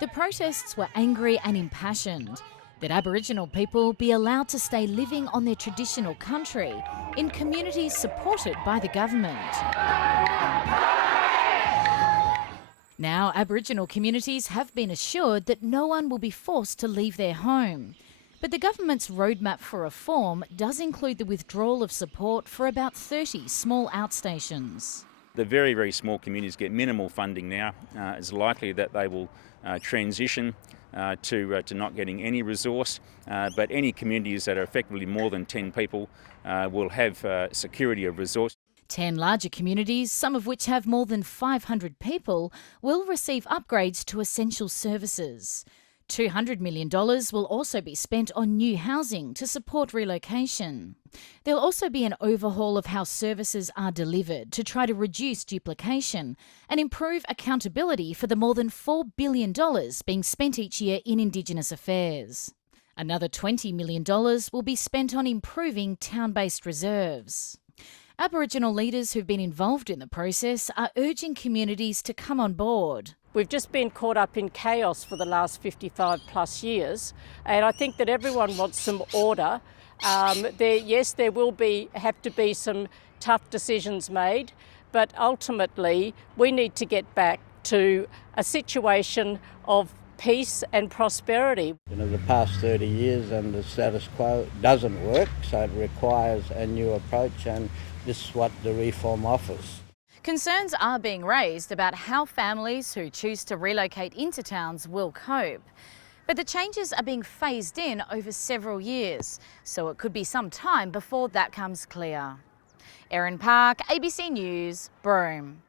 The protests were angry and impassioned that Aboriginal people be allowed to stay living on their traditional country in communities supported by the government. Now, Aboriginal communities have been assured that no one will be forced to leave their home. But the government's roadmap for reform does include the withdrawal of support for about 30 small outstations. The very, very small communities get minimal funding now. It's likely that they will transition to not getting any resource, but any communities that are effectively more than 10 people will have security of resource. 10 larger communities, some of which have more than 500 people, will receive upgrades to essential services. $200 million will also be spent on new housing to support relocation. There'll also be an overhaul of how services are delivered to try to reduce duplication and improve accountability for the more than $4 billion being spent each year in Indigenous affairs. Another $20 million will be spent on improving town-based reserves. Aboriginal leaders who've been involved in the process are urging communities to come on board. We've just been caught up in chaos for the last 55 plus years, and I think that everyone wants some order. There will have to be some tough decisions made, but ultimately we need to get back to a situation of peace and prosperity. The past 30 years and the status quo doesn't work, so it requires a new approach, and this is what the reform offers. Concerns are being raised about how families who choose to relocate into towns will cope. But the changes are being phased in over several years, so it could be some time before that comes clear. Erin Park, ABC News, Broome.